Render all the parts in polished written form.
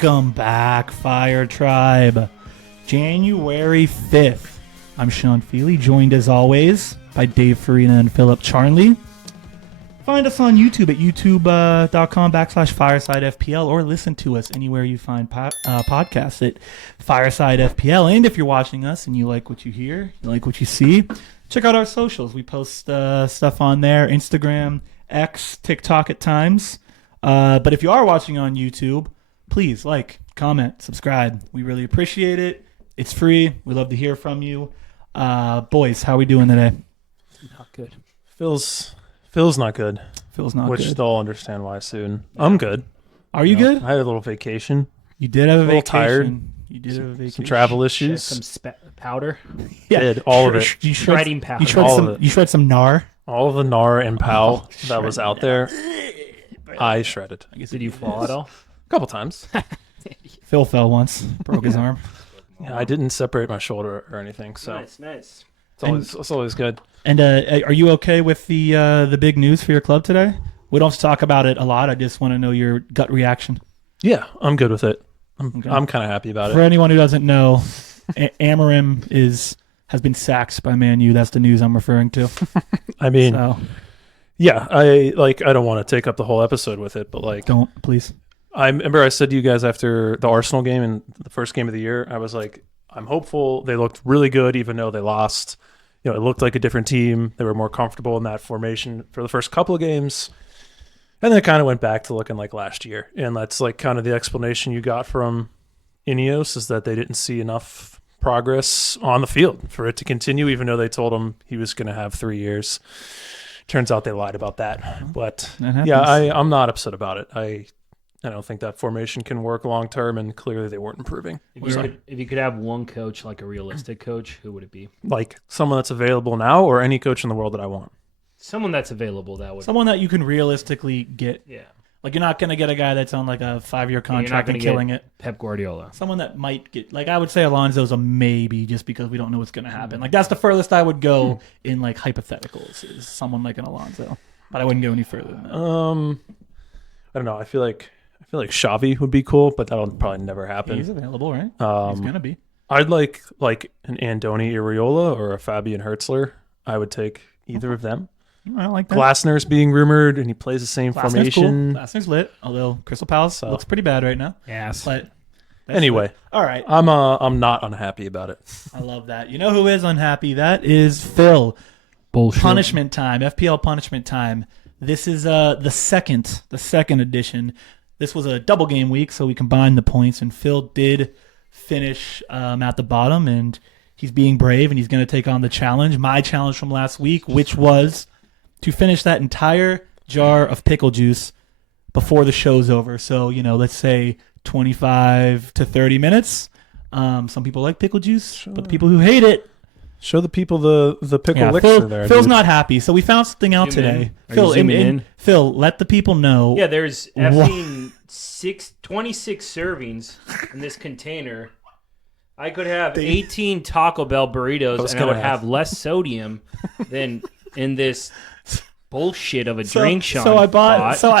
Welcome back, Fire Tribe. January 5th. I'm Sean Feely, joined as always by Dave Farina and Philip Charnley. Find us on YouTube at youtube.com/Fireside FPL or listen to us anywhere you find podcasts at Fireside FPL. And if you're watching us and you like what you hear, you like what you see, check out our socials. We post stuff on there, Instagram, X, TikTok at times. But if you are watching on YouTube, please like, comment, subscribe. We really appreciate it. It's free. We love to hear from you. Boys, how are we doing today? Not good. Phil's not good. Phil's not which good. they'll understand why soon. I'm good. Are you good? I had a little vacation. You did have a vacation. Tired. You did have a vacation. Some travel issues. Some powder. Yeah, Did all of it. You Shredding powder. You shred some gnar. All of the gnar and pow that was out there, I shredded. Did you fall at all? A couple times. Phil fell once, broke his arm. Yeah, I didn't separate my shoulder or anything, so Nice. it's always good. And are you okay with the big news for your club today? We don't have to talk about it a lot. I just want to know your gut reaction. Yeah, I'm good with it. I'm Okay. kind of happy about For it. anyone who doesn't know, Amorim has been sacked by Man U. That's the news I'm referring to. I mean, So yeah, I don't want to take up the whole episode with it, but like, don't, please. I remember I said to you guys after the Arsenal game and the first game of the year, I was like, I'm hopeful. They looked really good, even though they lost. You know, it looked like a different team. They were more comfortable in that formation for the first couple of games. And then it kind of went back to looking like last year. And that's like kind of the explanation you got from Ineos, is that they didn't see enough progress on the field for it to continue, even though they told him he was going to have 3 years. Turns out they lied about that. But yeah, I'm not upset about it. I don't think that formation can work long term, and clearly they weren't improving. If you could have one coach, like a realistic coach, who would it be? Like someone that's available now, or any coach in the world that I want. Someone that's available. That would. Someone that you can realistically get. Yeah. Like, you're not going to get a guy that's on like a 5-year contract and killing it. Pep Guardiola. Someone that might get, like, I would say Alonso's a maybe, just because we don't know what's going to happen. Like, that's the furthest I would go in like hypotheticals, is someone like an Alonso. But I wouldn't go any further than that. I don't know. I feel like Xavi would be cool, but that'll probably never happen. He's available, right? He's going to be. I'd like an Andoni Iraola or a Fabian Hertzler. I would take either of them. I don't like that. Glasner's being rumored, and he plays the same formation. Cool. Glasner's lit, although Crystal Palace looks pretty bad right now. Yes. But anyway, lit. All right. I'm not unhappy about it. I love that. You know who is unhappy? That is Phil. Bullshit. Punishment time. FPL punishment time. This is the second edition. This was a double game week, so we combined the points, and Phil did finish at the bottom, and he's being brave, and he's going to take on the challenge, my challenge from last week, which was to finish that entire jar of pickle juice before the show's over. So, let's say 25 to 30 minutes. Some people like pickle juice, but the people who hate it. Show the people the pickle elixir there. Phil's not happy, so we found something out today. Phil, Phil, let the people know. Yeah, there's effing 26 servings in this container. I could have 18 Taco Bell burritos, and I would have less sodium than in this bullshit of a drink. Sean. So I bought. So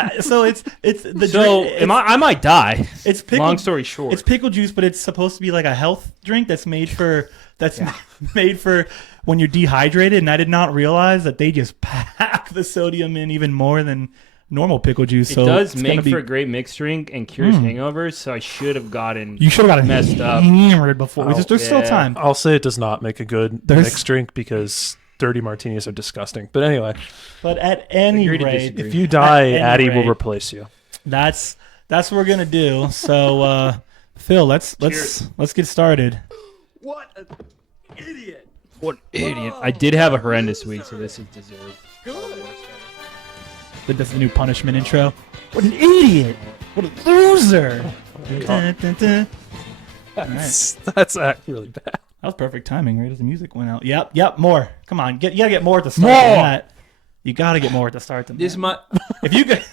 it's the. So drink, I might die. It's pickle, long story short. It's pickle juice, but it's supposed to be like a health drink that's made for made for when you're dehydrated. And I did not realize that they just pack the sodium in even more than normal pickle juice. It does make for a great mixed drink and cures hangovers. So I should have gotten. You should have gotten messed up hammered before. There's still time. I'll say it does not make a good mixed drink because dirty martinis are disgusting. But anyway. But at any rate, if you die, Addy will replace you. That's what we're gonna do. So, Phil, let's get started. What an idiot! What an idiot! I did have a horrendous week, so this is deserved. Good. That's the new punishment intro. What an idiot! What a loser! Dun, dun, dun. That's really bad. That was perfect timing, right as the music went out. Yep, more. Come on, you gotta get more at the start than that. You gotta get more at the start than that. If you could...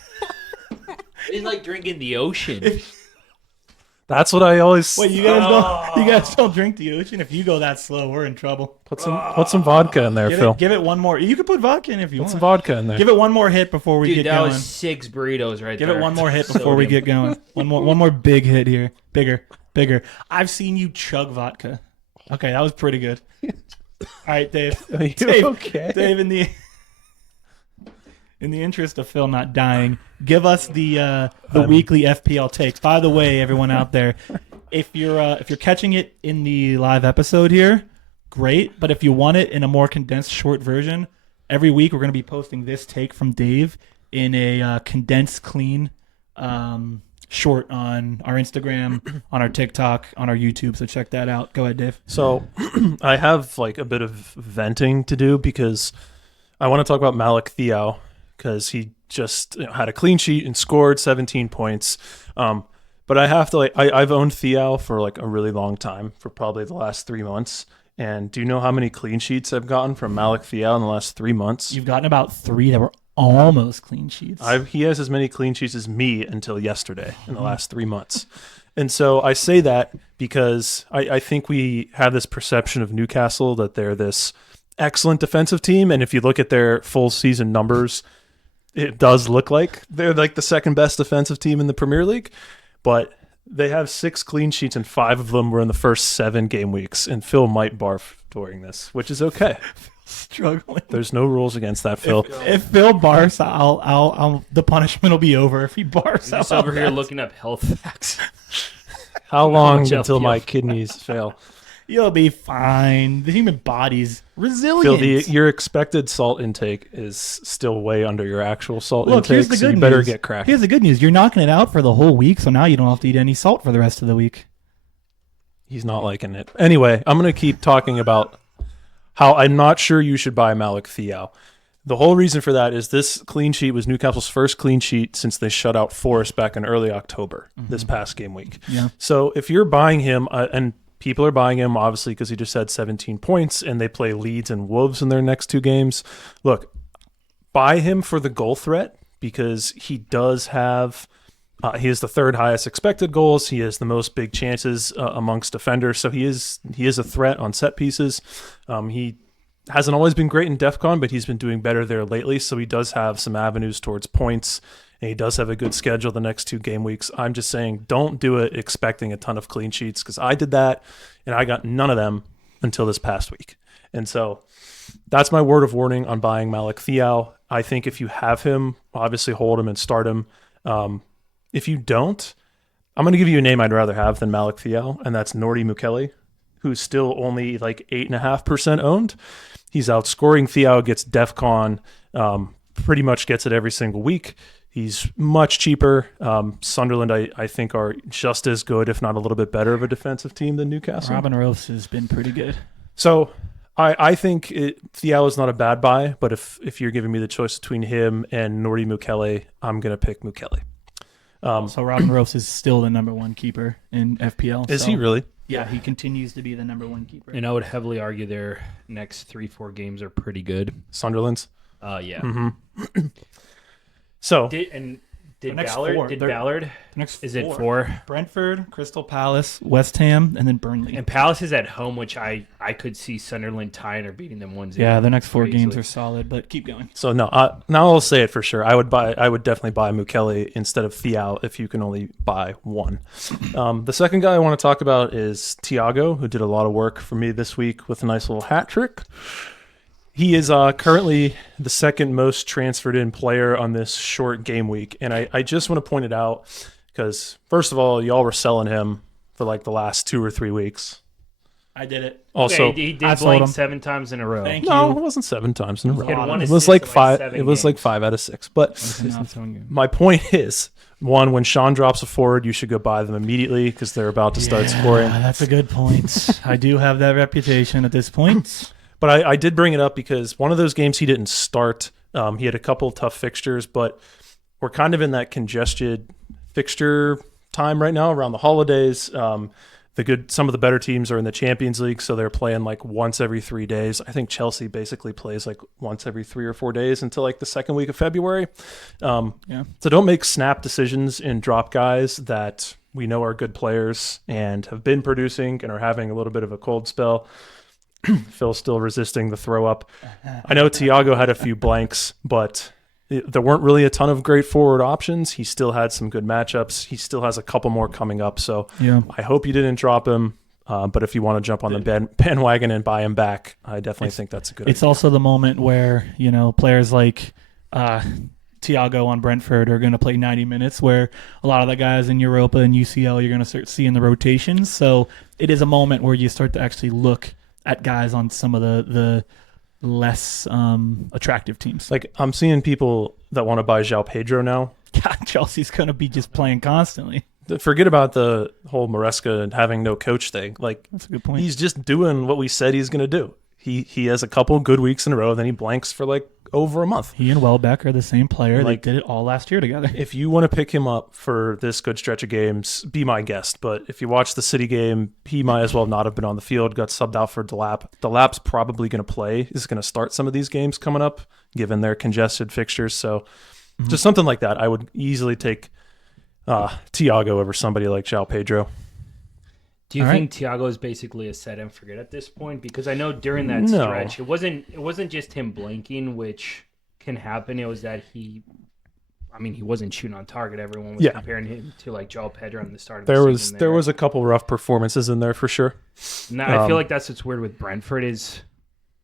It's like drinking the ocean. That's what I always. Wait, you guys don't drink the ocean? If you go that slow, we're in trouble. Put some vodka in there, Phil. Give it one more. You can put vodka in if you want. Put some vodka in there. Give it one more hit before we get that going. was 6 burritos right Give there. it one more hit before we get going. One more big hit here. Bigger. I've seen you chug vodka. Okay, that was pretty good. All right, Dave. Are you Dave, okay? Dave, in the interest of Phil not dying, give us the weekly FPL takes. By the way, everyone out there, if you're catching it in the live episode here, great. But if you want it in a more condensed, short version, every week we're going to be posting this take from Dave in a condensed, clean short on our Instagram, on our TikTok, on our YouTube. So check that out. Go ahead, Dave. So I have like a bit of venting to do because I want to talk about Malik Thiaw because he just had a clean sheet and scored 17 points. But I have to I've owned Thiaw for like a really long time, for probably the last 3 months. And do you know how many clean sheets I've gotten from Malik Thiaw in the last 3 months? You've gotten about 3 that were almost clean sheets. He has as many clean sheets as me until yesterday in the last 3 months. And so I say that because I think we have this perception of Newcastle that they're this excellent defensive team. And if you look at their full season numbers, it does look like they're like the second best defensive team in the Premier League. But they have 6 clean sheets and 5 of them were in the first 7 game weeks. And Phil might barf during this, which is okay. Struggling. There's no rules against that, Phil. If Phil barfs, I'll the punishment will be over. If he barfs, I'm just over here looking up health facts. How long Much until my FPL. kidneys fail? You'll be fine. The human body's Phil, resilient. your expected salt intake is still way under your actual salt Look, intake, here's the so good you better news. get cracking. Here's the good news. You're knocking it out for the whole week, so now you don't have to eat any salt for the rest of the week. He's not liking it. Anyway, I'm going to keep talking about how I'm not sure you should buy Malik Thiaw. The whole reason for that is this clean sheet was Newcastle's first clean sheet since they shut out Forest back in early October, this past game week. Yeah. So if you're buying him, and people are buying him obviously because he just had 17 points and they play Leeds and Wolves in their next 2 games. Look, buy him for the goal threat because he does have he is the 3rd highest expected goals. He has the most big chances amongst defenders. So he is a threat on set pieces. He hasn't always been great in DEFCON, but he's been doing better there lately. So he does have some avenues towards points, and he does have a good schedule the next 2 game weeks. I'm just saying don't do it expecting a ton of clean sheets because I did that, and I got none of them until this past week. And so that's my word of warning on buying Malik Thiaw. I think if you have him, obviously hold him and start him. If you don't, I'm going to give you a name I'd rather have than Malik Thiaw, and that's Nordi Mukele, who's still only like 8.5% owned. He's outscoring Thiaw, gets DEFCON, pretty much gets it every single week. He's much cheaper. Sunderland, I think, are just as good, if not a little bit better of a defensive team than Newcastle. Robin Rose has been pretty good. So I think Thiaw is not a bad buy, but if you're giving me the choice between him and Nordi Mukele, I'm going to pick Mukele. So Robin Rose is still the number 1 keeper in FPL. Is he really? Yeah, he continues to be the number 1 keeper. And I would heavily argue their next 3-4 games are pretty good. Sunderland's? Yeah. Mm-hmm. So Did next Ballard? 4. Did They're- Ballard? Next Is it 4? 4? Brentford, Crystal Palace, West Ham, and then Burnley. And Palace is at home, which I could see Sunderland tying or beating them 1-0. Yeah, the next 4 pretty games easily. are solid, but keep going. So no, now I'll say it for sure. I would definitely buy Mukele instead of Thiaw if you can only buy one. The second guy I want to talk about is Thiago, who did a lot of work for me this week with a nice little hat trick. He is currently the second most transferred in player on this short game week. And I just want to point it out because, first of all, y'all were selling him for like the last 2 or 3 weeks. I did it. Also, he did I sold blank him. 7 times in a row. Thank no, you. it wasn't 7 times in a row. He had one It was assist like in, like, 5. 7 It was like games. 5 out of 6. But That's enough. my point is, one, when Sean drops a forward, you should go buy them immediately because they're about to start scoring. That's a good point. I do have that reputation at this point. But I did bring it up because one of those games he didn't start. He had a couple tough fixtures, but we're kind of in that congested fixture time right now around the holidays. Some of the better teams are in the Champions League, so they're playing like once every 3 days. I think Chelsea basically plays like once every 3 or 4 days until like the second week of February. So don't make snap decisions and drop guys that we know are good players and have been producing and are having a little bit of a cold spell. Phil's still resisting the throw up. I know Thiago had a few blanks, but there weren't really a ton of great forward options. He still had some good matchups. He still has a couple more coming up. So I hope you didn't drop him. But if you want to jump on the bandwagon and buy him back, I definitely think that's a good idea. It's also the moment where, players like Thiago on Brentford are going to play 90 minutes, where a lot of the guys in Europa and UCL you're going to start seeing the rotations. So it is a moment where you start to actually look at guys on some of the less attractive teams. Like, I'm seeing people that want to buy João Pedro now. God, Chelsea's going to be just playing constantly. Forget about the whole Maresca and having no coach thing. Like, that's a good point. He's just doing what we said he's going to do. He has a couple good weeks in a row, then he blanks for like over a month. He and Welbeck are the same player. They did it all last year together. If you want to pick him up for this good stretch of games, be my guest. But if you watch the City game, he might as well not have been on the field. Got subbed out for Delap. Delap's probably going to play. Is going to start some of these games coming up, given their congested fixtures. So just something like that. I would easily take Thiago over somebody like João Pedro. Do you think Thiago is basically a set and forget at this point? Because I know during that stretch, it wasn't just him blanking, which can happen. It was that he wasn't shooting on target. Everyone was comparing him to like João Pedro in the start of the season. There was a couple rough performances in there for sure. Now, I feel like that's what's weird with Brentford is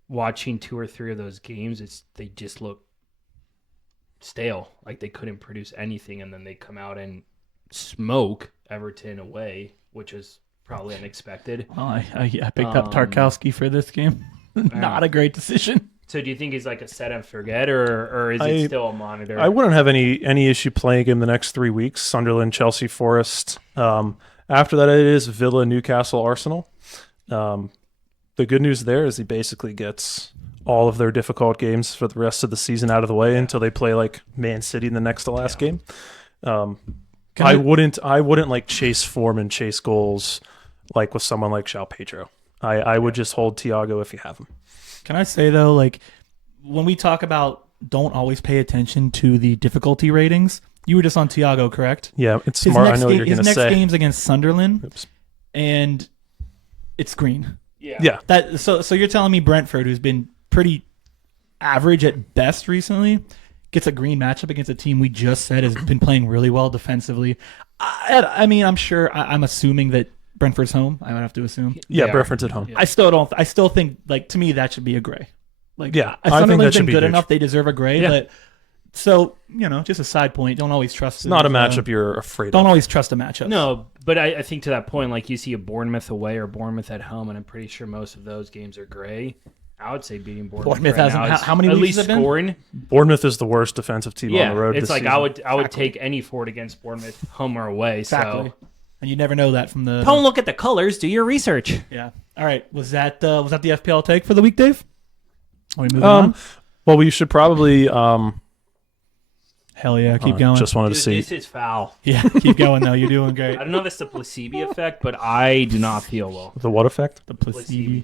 watching 2 or 3 of those games. They just look stale, like they couldn't produce anything, and then they come out and smoke Everton away, which is probably unexpected. Well, I picked up Tarkowski for this game. Not a great decision. So do you think he's like a set and forget, or is it still a monitor? I wouldn't have any issue playing him the next 3 weeks. Sunderland, Chelsea, Forest. After that, it is Villa, Newcastle, Arsenal. The good news there is he basically gets all of their difficult games for the rest of the season out of the way until they play like Man City in the next to last game. I wouldn't like chase form and chase goals like with someone like João Pedro. I would just hold Thiago if you have him. Can I say though, like when we talk about don't always pay attention to the difficulty ratings, you were just on Thiago, correct? Yeah, it's smart. I know what you're going to say. His next game's against Sunderland, and it's green. Yeah. So you're telling me Brentford, who's been pretty average at best recently, gets a green matchup against a team we just said has been playing really well defensively. I'm sure. I'm assuming that Brentford's home. I would have to assume. Yeah, Brentford's at home. Yeah. I still think like to me that should be a gray. Like I think that should be good enough. They deserve a gray. Yeah. But so just a side point. Don't always trust. It's not a matchup you're afraid of. Don't always trust a matchup. No, but I think to that point, like you see a Bournemouth away or Bournemouth at home, and I'm pretty sure most of those games are gray. I would say beating Bournemouth right now how many at weeks least scoring. Bournemouth is the worst defensive team on the road. It's like season. I would take any forward against Bournemouth, home or away. Exactly. So. And you never know that from the. Don't look at the colors. Do your research. Yeah. All right. Was that the FPL take for the week, Dave? Are we moving on? Well, we should probably. Hell yeah! Keep going. Just wanted to see. This is foul. Yeah, keep going though. You're doing great. I don't know if it's the placebo effect, but I do not feel well. The what effect? The placebo.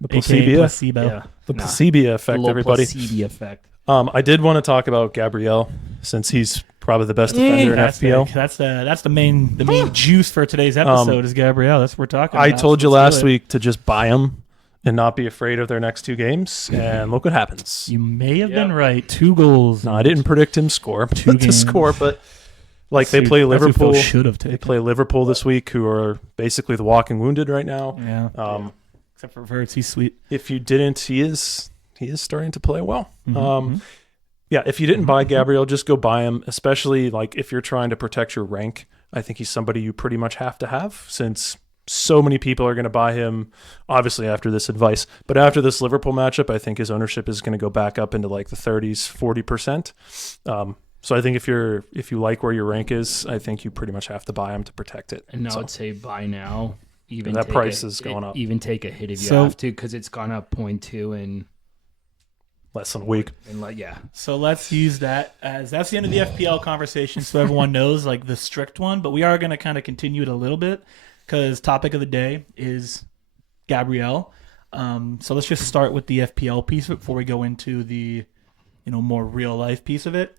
The placebo. Yeah. The placebo effect. Everybody. Placebo effect. I did want to talk about Gabriel since he's probably the best defender in FPL. That's the main juice for today's episode is Gabriel. That's what we're talking about. I told you last week to just buy him and not be afraid of their next 2 games, and look what happens. You may have been right. 2 goals. No, I didn't predict him score. 2 games. To score, but they play Liverpool. Should have taken. They play Liverpool this week, who are basically the walking wounded right now. Yeah. Except for Verts, he's sweet. If you didn't, he is starting to play well. Yeah, if you didn't buy Gabriel, just go buy him, especially like if you're trying to protect your rank. I think he's somebody you pretty much have to have since so many people are going to buy him, obviously after this advice. But after this Liverpool matchup, I think his ownership is going to go back up into like the 30s, 40%. So I think if you like where your rank is, I think you pretty much have to buy him to protect it. And I would say buy now. Even that price is going up. Even take a hit if you have to, because it's gone up 0.2 in less than a week. So let's use that as that's the end of the FPL conversation, so everyone knows like the strict one. But we are going to kind of continue it a little bit because topic of the day is Gabriel. So let's just start with the FPL piece before we go into the more real life piece of it.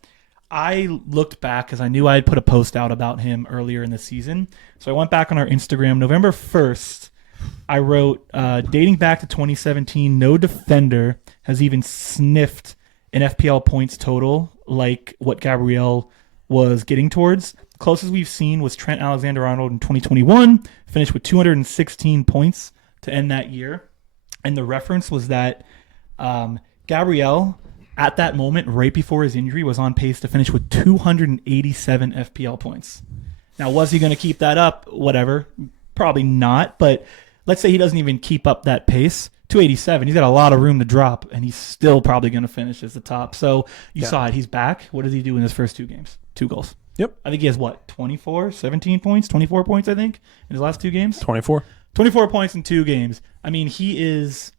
I looked back because I knew I had put a post out about him earlier in the season. So I went back on our Instagram. November 1st, I wrote, dating back to 2017, no defender has even sniffed an FPL points total like what Gabriel was getting towards. Closest we've seen was Trent Alexander-Arnold in 2021, finished with 216 points to end that year. And the reference was that Gabriel, at that moment, right before his injury, was on pace to finish with 287 FPL points. Now, was he going to keep that up? Whatever. Probably not. But let's say he doesn't even keep up that pace. 287. He's got a lot of room to drop, and he's still probably going to finish as the top. So you saw it. He's back. What does he do in his first 2 games? 2 goals. Yep. I think he has, 17 points? 24 points, I think, in his last 2 games? 24. 24 points in 2 games. I mean, he is...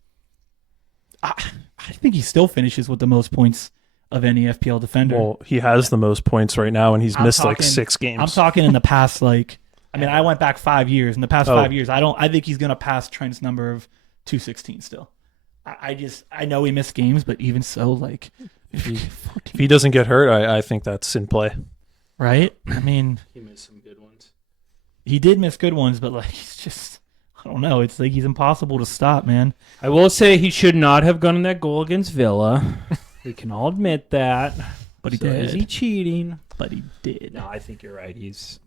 I think he still finishes with the most points of any FPL defender. Well, he has the most points right now, and he's missed like 6 games. I'm talking in the past, I went back 5 years. In the past 5 years, I think he's going to pass Trent's number of 216 still. I know he missed games, but even so, if he doesn't get hurt, I think that's in play. Right? I mean, he missed some good ones. He did miss good ones, but he's just, I don't know. It's like he's impossible to stop, man. I will say he should not have gone in that goal against Villa. We can all admit that. But he so did. Is he cheating? But he did. No, I think you're right. He's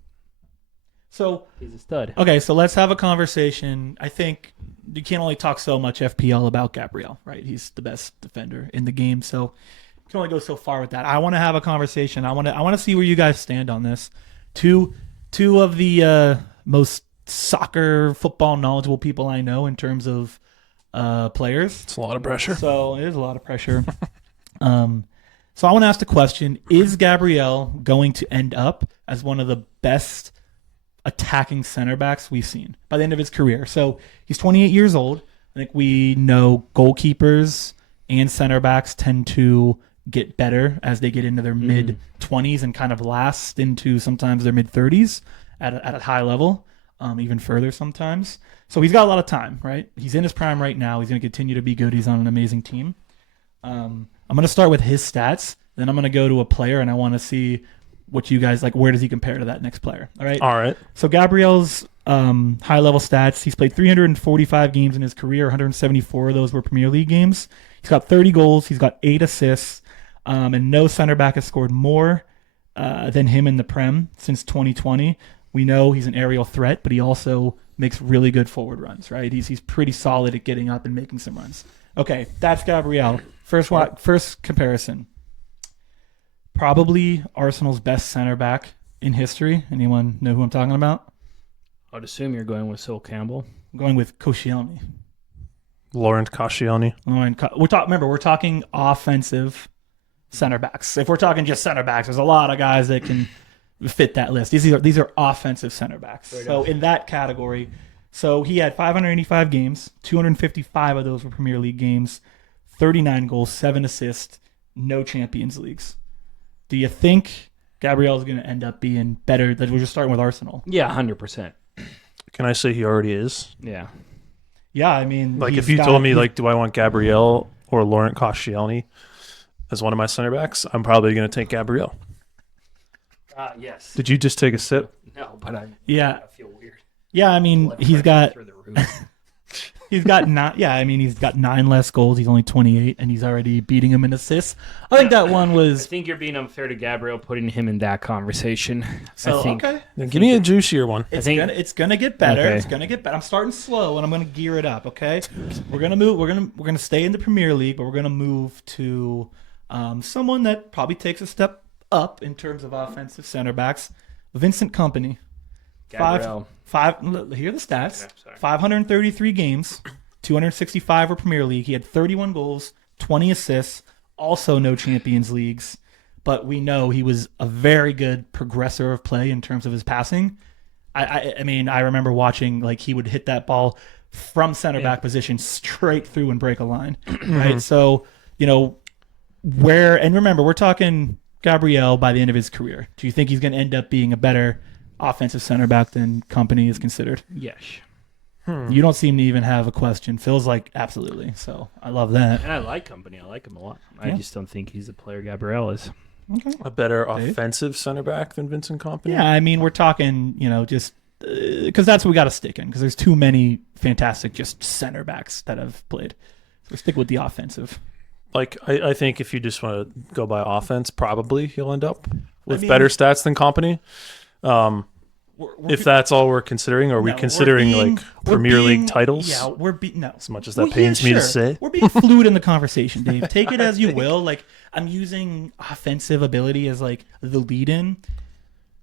a stud. Okay, so let's have a conversation. I think you can't only talk so much FPL about Gabriel, right? He's the best defender in the game, so you can only go so far with that. I want to have a conversation. I want to see where you guys stand on this. Two of the most soccer, football knowledgeable people I know in terms of players. It's a lot of pressure. So it is a lot of pressure. So I want to ask the question, is Gabriel going to end up as one of the best attacking center backs we've seen by the end of his career? So he's 28 years old. I think we know goalkeepers and center backs tend to get better as they get into their mid-20s and kind of last into sometimes their mid-30s at a high level, even further sometimes. So he's got a lot of time, right? He's in his prime right now. He's going to continue to be good. He's on an amazing team. I'm going to start with his stats. Then I'm going to go to a player, and I want to see what you guys like. Where does he compare to that next player? All right. So Gabriel's high-level stats. He's played 345 games in his career. 174 of those were Premier League games. He's got 30 goals. He's got 8 assists. And no center back has scored more than him in the Prem since 2020. We know he's an aerial threat, but he also makes really good forward runs, right? He's pretty solid at getting up and making some runs. Okay, that's Gabriel. First comparison. Probably Arsenal's best center back in history. Anyone know who I'm talking about? I'd assume you're going with Sol Campbell. I'm going with Koscielny. Laurent Koscielny. We're talking offensive center backs. If we're talking just center backs, there's a lot of guys that can fit that list. These are offensive center backs. So in that category, so he had 585 games, 255 of those were Premier League games, 39 goals, 7 assists, no Champions Leagues. Do you think Gabriel is going to end up being better? That we're just starting with Arsenal. Yeah, 100%. Can I say he already is? Yeah. Yeah, I mean, if you told me do I want Gabriel or Laurent Koscielny as one of my center backs, I'm probably going to take Gabriel. Yes. Did you just take a sip? No, but I feel weird. Yeah, I mean, he's got through the roof. he's got 9 less goals. He's only 28, and he's already beating him in assists. I think that one was. I think you're being unfair to Gabriel putting him in that conversation. So okay, then give me a juicier one. It's gonna get better. Okay. It's gonna get better. I'm starting slow, and I'm gonna gear it up. Okay, we're gonna move. We're gonna stay in the Premier League, but we're gonna move to someone that probably takes a step up in terms of offensive center backs. Vincent Kompany. Gabriel. Here are the stats. 533 games, 265 were Premier League. He had 31 goals, 20 assists, also no Champions Leagues. But we know he was a very good progressor of play in terms of his passing. I mean, I remember watching, he would hit that ball from center back position straight through and break a line. Right? So, and remember, we're talking Gabriel by the end of his career. Do you think he's going to end up being a better offensive center back than Kompany is considered? Yes. You don't seem to even have a question. Phil's like, absolutely. So I love that. And I like Kompany. I like him a lot. I just don't think he's the player Gabriel is. a better offensive center back than Vincent Kompany? Yeah, I mean, we're talking, just because that's what we got to stick in, because there's too many fantastic just center backs that have played. So we stick with the offensive. Like, I think if you just want to go by offense, probably you'll end up with better stats than Kompany. If that's all we're considering, or are we considering Premier League titles? Yeah, no. As much as that pains me to say. We're being fluid in the conversation, Dave. Take it as you will. Like, I'm using offensive ability as the lead-in.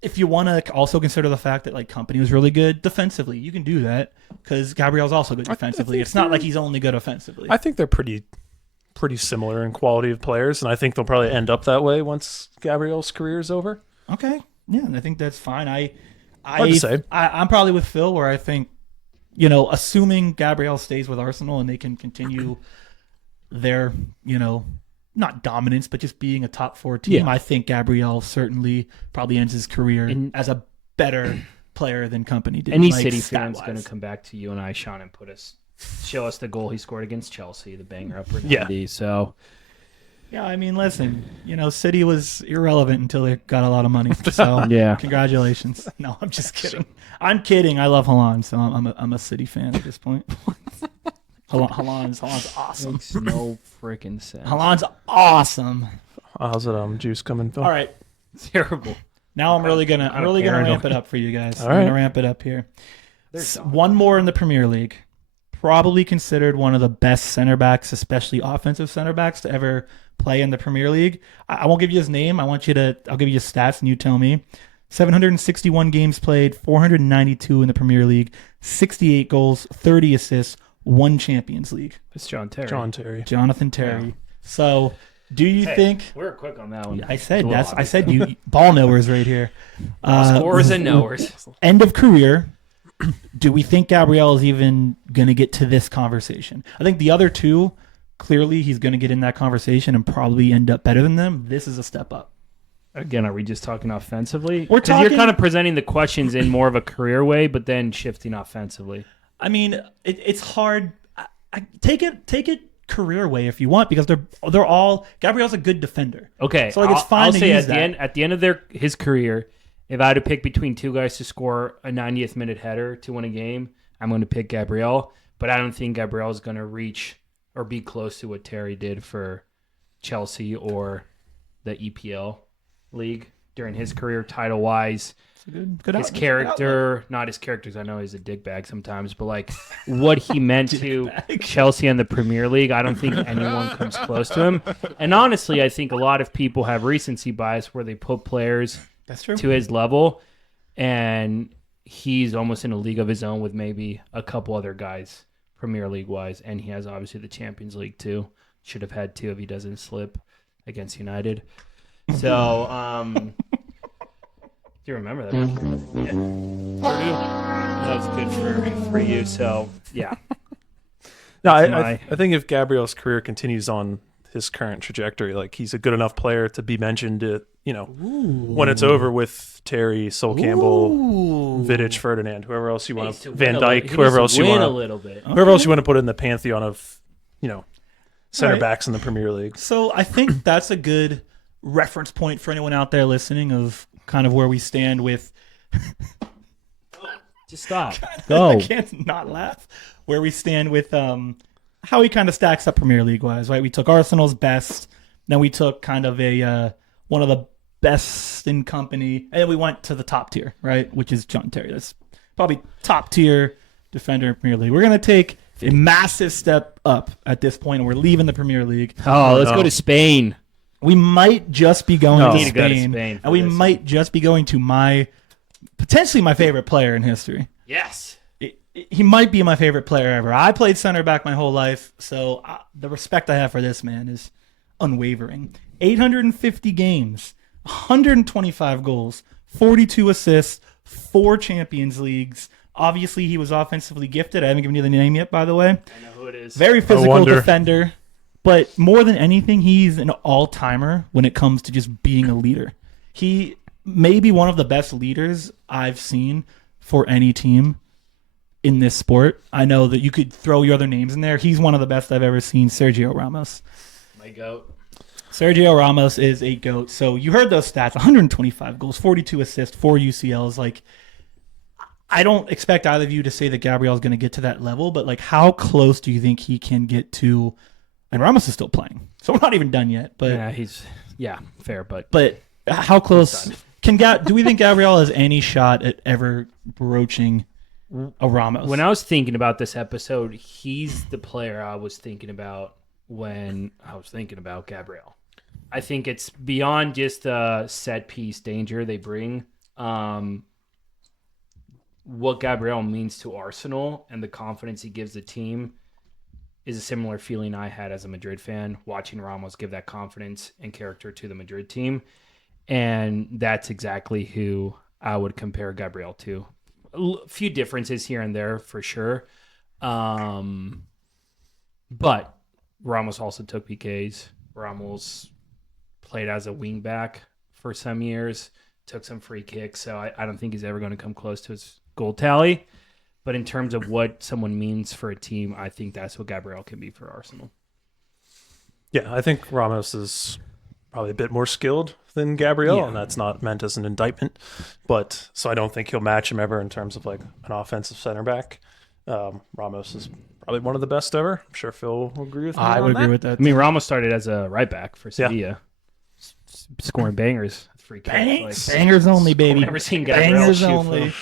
If you want to also consider the fact that Kompany was really good defensively, you can do that because Gabriel's also good defensively. It's not like he's only good offensively. I think they're pretty similar in quality of players, and I think they'll probably end up that way once Gabriel's career is over. Okay, yeah, and I think that's fine. I'm probably with Phil, where I think, assuming Gabriel stays with Arsenal and they can continue their, not dominance, but just being a top 4 team, I think Gabriel certainly probably ends his career as a better player than Kompany did. Any City fan's going to come back to you and I, Sean, and show us the goal he scored against Chelsea, the banger upper 90. Yeah. So. Yeah, I mean, listen, City was irrelevant until they got a lot of money. So, yeah, congratulations. No, I'm just kidding. I'm kidding. I love Haaland, so I'm a City fan at this point. Haaland's awesome. Makes no freaking sense. Haaland's awesome. How's it, Juice coming, Phil? All right, it's terrible. Now I'm really gonna ramp it up for you guys. All I'm right. gonna ramp it up here. One more in the Premier League. Probably considered one of the best center backs, especially offensive center backs, to ever play in the Premier League. I won't give you his name. I'll give you his stats and you tell me. 761 games played, 492 in the Premier League, 68 goals, 30 assists, 1 Champions League. It's John Terry. Jonathan Terry. Yeah. So, do you think we were quick on that one? I said you ball knowers right here. Scorers and knowers. End of career. Do we think Gabriel is even going to get to this conversation? I think the other two, clearly he's going to get in that conversation and probably end up better than them. This is a step up. Again, are we just talking offensively? We're talking. You're kind of presenting the questions in more of a career way, but then shifting offensively. I mean, it's hard. Take it career way if you want, because they're all. Gabriel's a good defender. Okay, so it's fine. I'll say at the end of his career, if I had to pick between two guys to score a 90th minute header to win a game, I'm going to pick Gabriel. But I don't think Gabriel is going to reach or be close to what Terry did for Chelsea or the EPL league during his career, title wise. His character, not his characters. I know he's a dickbag sometimes, but what he meant to Chelsea and the Premier League, I don't think anyone comes close to him. And honestly, I think a lot of people have recency bias where they put players to his level, and he's almost in a league of his own with maybe a couple other guys Premier League wise, and he has obviously the Champions League too. Should have had 2 if he doesn't slip against United. So, do you remember that? Yeah. That was good for you. So, yeah. No, I think if Gabriel's career continues on his current trajectory, he's a good enough player to be mentioned when it's over with Terry, Sol Campbell, Vidic, Ferdinand, whoever else you want to, Van Dijk, whoever else you want a little bit. Whoever else you want to put in the pantheon of, center backs in the Premier League. So I think that's a good reference point for anyone out there listening of kind of where we stand with. Just stop. Go. I can't not laugh. Where we stand with how he kind of stacks up Premier League wise, right? We took Arsenal's best, then we took kind of a one of the best in Kompany, and then we went to the top tier, right? Which is John Terry. That's probably top tier defender in Premier League. We're gonna take a massive step up at this point, and we're leaving the Premier League. Oh, let's go to Spain. We might just be going to go to Spain, Spain and we might just be going to potentially my favorite player in history. Yes. He might be my favorite player ever. I played center back my whole life, so the respect I have for this man is unwavering. 850 games, 125 goals, 42 assists, 4 Champions Leagues. Obviously, he was offensively gifted. I haven't given you the name yet, by the way. I know who it is. Very physical defender. But more than anything, he's an all-timer when it comes to just being a leader. He may be one of the best leaders I've seen for any team in this sport. I know that you could throw your other names in there. He's one of the best I've ever seen, Sergio Ramos. My goat. Sergio Ramos is a GOAT. So you heard those stats: 125 goals, 42 assists, 4 UCLs. Like, I don't expect either of you to say that Gabriel is going to get to that level, but like, how close do you think he can get to? And Ramos is still playing, so we're not even done yet. But fair. But how close do we think Gabriel has any shot at ever broaching a Ramos? When I was thinking about this episode, he's the player I was thinking about when I was thinking about Gabriel. I think it's beyond just a set piece danger they bring. What Gabriel means to Arsenal and the confidence he gives the team is a similar feeling I had as a Madrid fan, watching Ramos give that confidence and character to the Madrid team. And that's exactly who I would compare Gabriel to. A few differences here and there for sure. But Ramos also took PKs. Ramos played as a wingback for some years, took some free kicks. So I don't think he's ever going to come close to his goal tally. But in terms of what someone means for a team, I think that's what Gabriel can be for Arsenal. Yeah, I think Ramos is probably a bit more skilled than Gabriel, and that's not meant as an indictment. But so I don't think he'll match him ever in terms of like an offensive center back. Ramos is probably one of the best ever. I'm sure Phil will agree with me. I would agree with that. I mean, Ramos started as a right back for Sevilla, scoring bangers, free kicks. Bangers only, baby. I've never seen Gabriel Bangers shoot only.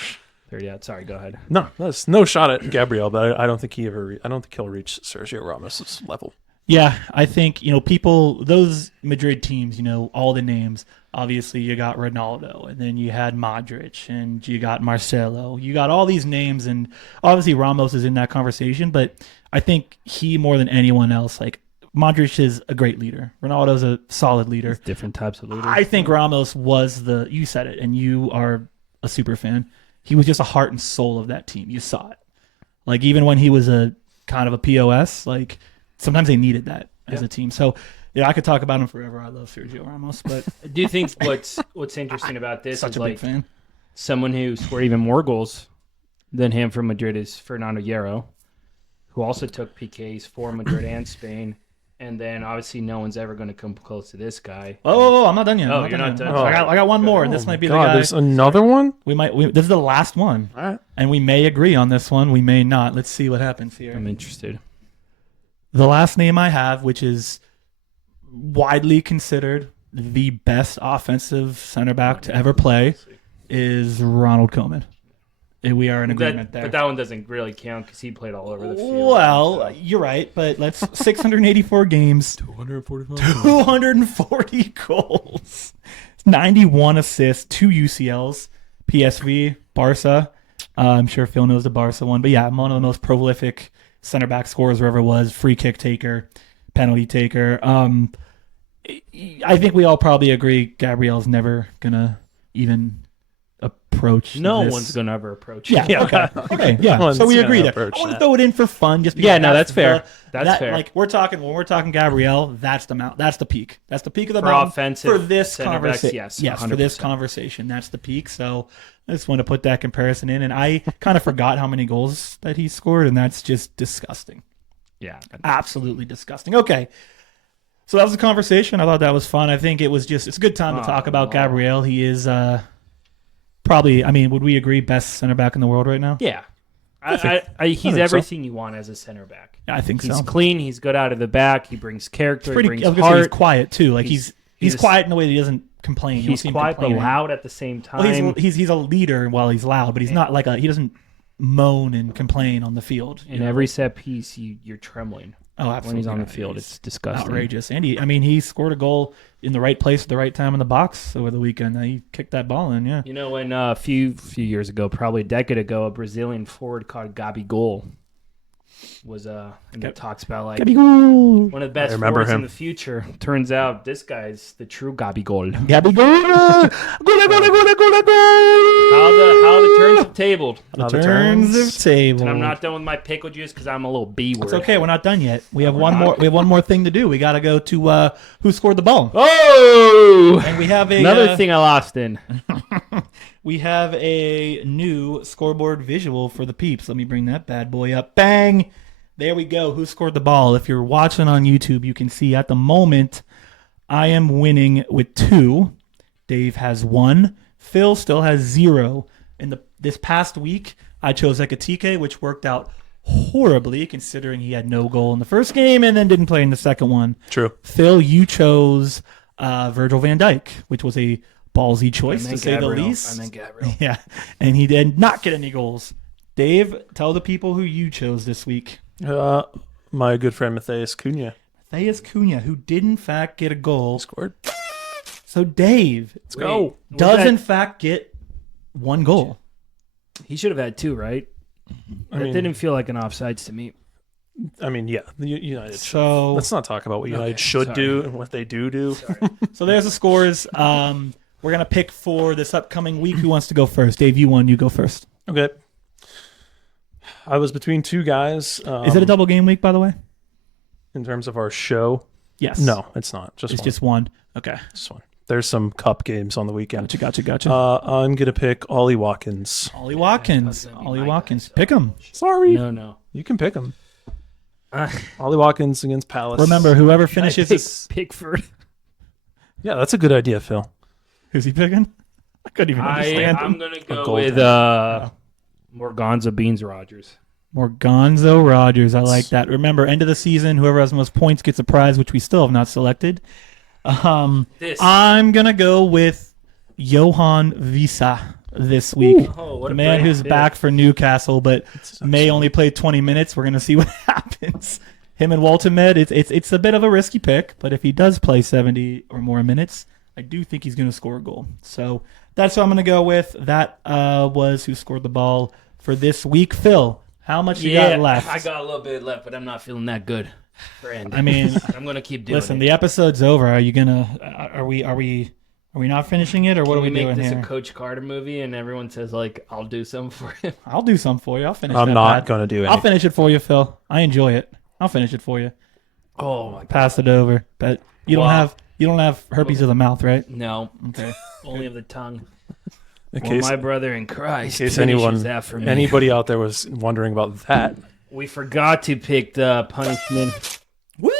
Sorry, go ahead. No, that's no shot at Gabriel, but I don't think he'll reach Sergio Ramos's level. Yeah, I think, those Madrid teams, all the names, obviously you got Ronaldo, and then you had Modric, and you got Marcelo. You got all these names, and obviously Ramos is in that conversation, but I think he, more than anyone else, like, Modric is a great leader. Ronaldo's a solid leader. It's different types of leaders. I think Ramos was you said it, and you are a super fan. He was just a heart and soul of that team. You saw it. Like, even when he was a kind of a POS, like, sometimes they needed that as a team. So, I could talk about him forever. I love Sergio Ramos, but I do think what's interesting about this such is a big fan. Someone who scored even more goals than him for Madrid is Fernando Hierro, who also took PKs for Madrid and Spain. And then obviously no one's ever going to come close to this guy. Oh, I'm not done yet. Oh, you're not done. I got one more, and this might be the guy. There's another one? This is the last one. All right. And we may agree on this one. We may not. Let's see what happens here. I'm interested. The last name I have, which is widely considered the best offensive center back to ever play, is Ronald Koeman. And we are in agreement there. But that one doesn't really count because he played all over the field. Well, you're right, but 684 games, 240 goals, 91 assists, 2 UCLs, PSV, Barca. I'm sure Phil knows the Barca one, but yeah, one of the most prolific center back scorers there ever was, free kick taker, penalty taker. I think we all probably agree Gabriel's never gonna even approach. No this. one's gonna ever approach. Yeah. Okay. Yeah. So we agree there. I want to throw it in for fun, just because. Yeah. No, that's fair. That's fair. Like when we're talking Gabriel, that's the mount. That's the peak. That's the peak of the for mountain offensive for this conversation. Yes, for this conversation, that's the peak. So I just want to put that comparison in, and I kind of forgot how many goals that he scored, and that's just disgusting. Yeah, absolutely disgusting. Okay. So that was the conversation. I thought that was fun. I think it's a good time to talk about Gabriel. He is probably, would we agree, best center back in the world right now? Yeah. He's everything you want as a center back. Yeah, I think he's so. He's clean. He's good out of the back. He brings character. He brings heart. He's quiet too. Like he's quiet in the way that he doesn't complain. He's quiet but loud at the same time. Well, he's a leader while he's loud, but he's not like he doesn't moan and complain on the field. In every set piece, you're trembling. Oh, absolutely. When he's on the field, it's disgusting. Outrageous. And he scored a goal in the right place at the right time in the box over the weekend. He kicked that ball in, yeah. When a few years ago, probably a decade ago, a Brazilian forward called Gabriel was in the talks about one of the best forwards in the future. Turns out this guy's the true Gabriel. Gabriel! How the turns have tabled. The turns have tabled. And I'm not done with my pickle juice because I'm a little B word. It's okay. We're not done yet. We have one more. We have one more thing to do. We got to go to who scored the ball. Oh! And we have another thing I lost in. We have a new scoreboard visual for the peeps. Let me bring that bad boy up. Bang! There we go. Who scored the ball? If you're watching on YouTube, you can see at the moment I am winning with 2. Dave has 1. Phil still has 0. In this past week, I chose Ekatike, which worked out horribly considering he had no goal in the first game and then didn't play in the second one. True. Phil, you chose Virgil van Dijk, which was a ballsy choice to say the least. I meant Gabriel. Yeah, and he did not get any goals. Dave, tell the people who you chose this week. My good friend Matthias Cunha. Matthias Cunha, who did in fact get a goal. Scored. So Dave Go. does in fact get 1 goal. He should have had 2, right? That didn't feel like an offsides to me. I mean, yeah, the United. So Let's not talk about what United should do and what they do. So there's the scores. We're gonna pick for this upcoming week. Who wants to go first? Dave, you won. You go first. Okay. I was between 2 guys. Is it a double game week, by the way? In terms of our show? Yes. No, it's not. It's one. just 1. Okay. Just one. There's some cup games on the weekend. Gotcha. I'm going to pick Ollie Watkins. Ollie Watkins. Pick him. Sorry. No. You can pick him. Ollie Watkins against Palace. Remember, whoever finishes this. Pickford. Yeah, that's a good idea, Phil. Who's he picking? I couldn't even understand I'm him. going to go with Morganza Beans Rogers. Morganzo Rogers. I like that. Remember, end of the season, whoever has the most points gets a prize, which we still have not selected. I'm going to go with Johan Visa this week. The man who's back for Newcastle, but may only play 20 minutes. We're going to see what happens. Him and Walton Med, it's a bit of a risky pick, but if he does play 70 or more minutes, I do think he's going to score a goal. So that's what I'm going to go with. That was who scored the ball for this week. Phil, how much you got left? I got a little bit left, but I'm not feeling that good. Friend. I mean, I'm going to keep doing listen, it. the episode's over. Are you going to are we not finishing it, or what are we doing here? Can we make this a Coach Carter movie and everyone says, like, I'll do something for him? I'll do something for you. I'll finish I'm not going to do it. I'll finish it for you, Phil. I enjoy it. I'll finish it for you. Oh, my God. Pass it over. But you don't have herpes of the mouth, right? No. Okay. Only of the tongue. In My brother in Christ. case finishes that for me. anybody out there was wondering about that. We forgot to pick the punishment. Woo!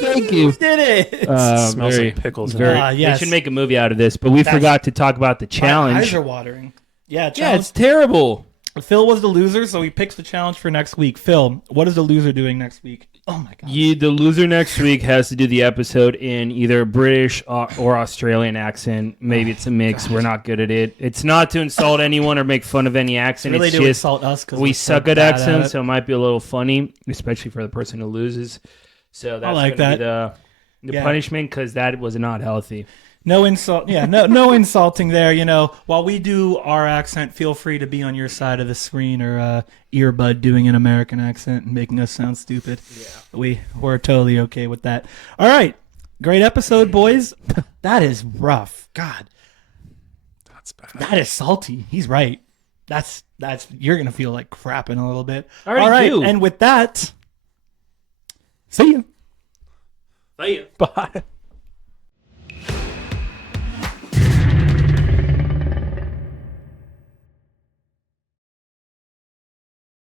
Thank you. We did it. Smells like pickles. yes. They should make a movie out of this, but we forgot to talk about the My challenge. eyes are watering. Yeah, It's terrible. Phil was the loser, so he picks the challenge for next week. Phil, what is the loser doing next week? Oh my God. The loser next week has to do the episode in either British or Australian accent. Maybe it's a mix. We're not good at it. It's not to insult anyone or make fun of any accent. Really It's do just insult us because we suck at accents, so it might be a little funny, especially for the person who loses. So that's like gonna that. be the punishment, because that was not healthy. No insult. Yeah, no insulting there. You know, while we do our accent, feel free to be on your side of the screen or earbud doing an American accent and making us sound stupid. Yeah, we're totally okay with that. All right, great episode, boys. That is rough. God, That's bad. that is salty. He's right. That's you're gonna feel like crapping a little bit. I already All right, do. and with that, see you. Bye. Bye.